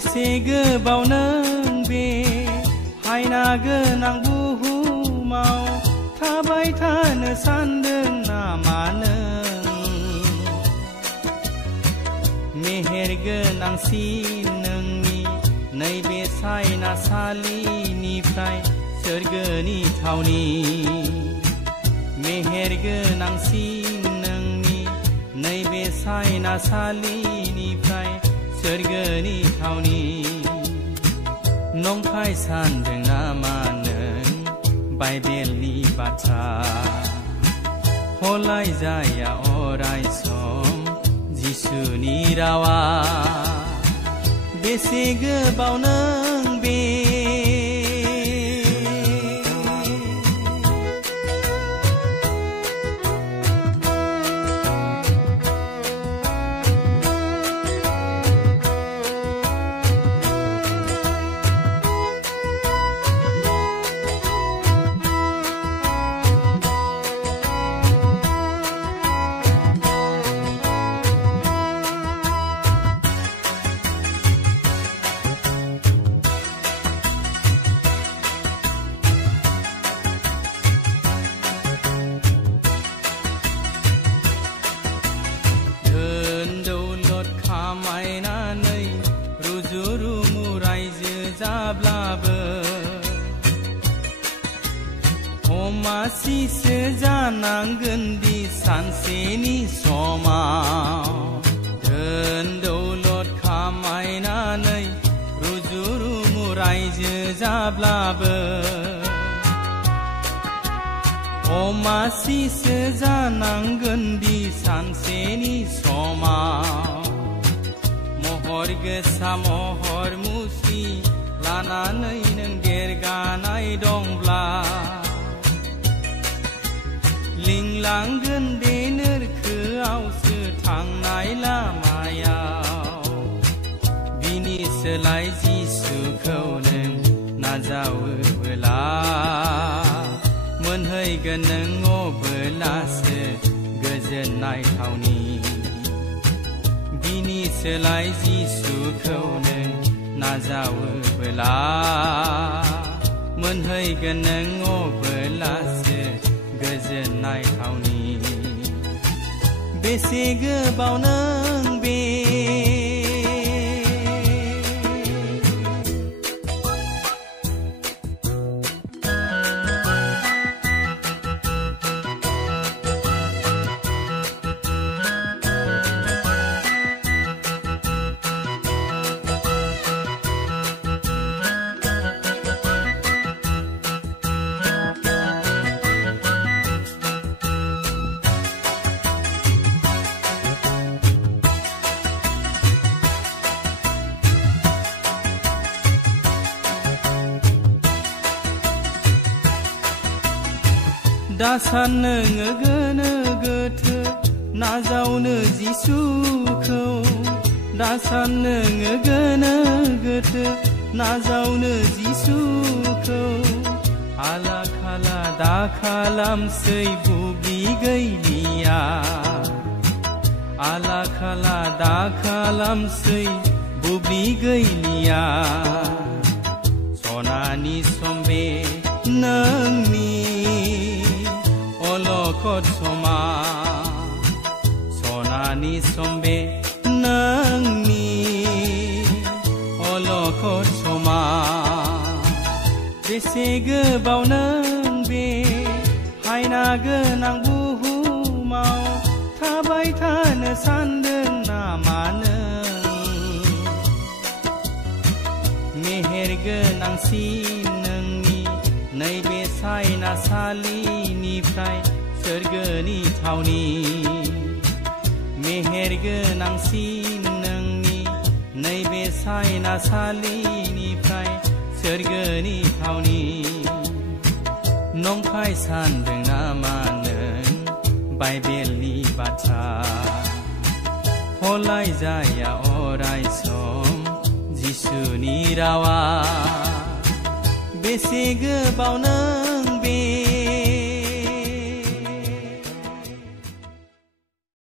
बेसे गोबाव नों बे हायना गोनां बुहुमाव थाबाय थानो सानदों नामा नों? मेहेर गोनांसिन नोंनि नैबे सायनासालिनिफ्राय सोरगोनि थावनि। मेहेर गोनांसिन नोंनि नैबे सायनासालिनिफ्राय सोरगोनि थावनि। नंखाय सानदों नामा नों बाइबेलनि बाथ्रा? हलाय जाया अराय सम जिसुनि रावा। बेसे गोबाव नों बे मासिसो जानांगोन दि सानसेनि समाव। धोन दौलत खामायनानै रुजु रुमु रायजो जाब्लाबो मासिसो जानांगोन दि सानसेनि समाव। महर गोसा महर मुसि लानानै नों देरगानाय दंब्ला लिंलांगोन दे नोरखोआवसो थांनाय लामायाव। बिनि सोलाय जिसुखौ नों नाजावोब्ला मोनहैगोन नों अब्लासो गोजोननाय थावनि। बिनि सोलाय जिसुखौ नों नाजावोब्ला मोनहैगोन नों अब्लासो गोजोननाय थावनि। बेसे गोबाव नों बे दासान नोङो गोनो गोथो नाजावनो जिसुखौ। दासान नोङो गोनो गोथो नाजावनो जिसुखौ। आला खाला दा खालामसै बुब्लि गैलिया। आला खाला दा खालामसै बुब्लि गैलिया। सनानि समबे नोंनि अलखद समा। सनानि समबे नोंनि अलखद समा। बेसे गोबाव नों बे हायना गोनां बुहुमाव थाबाय थानो सानदों नामा नों? मेहेर गोनांसिन नोंनि नैबे सायनासालिनिफ्राय सोरगोनि थावनि। मेहेर गोनांसिन नोंनि नैबे सायनासालिनिफ्राय सोरगोनि थावनि। नंखाय सानदों नामा नों बाइबेलनि बाथ्रा? हलाय जाया अराय सम जिसुनि रावा। बेसे गोबाव नों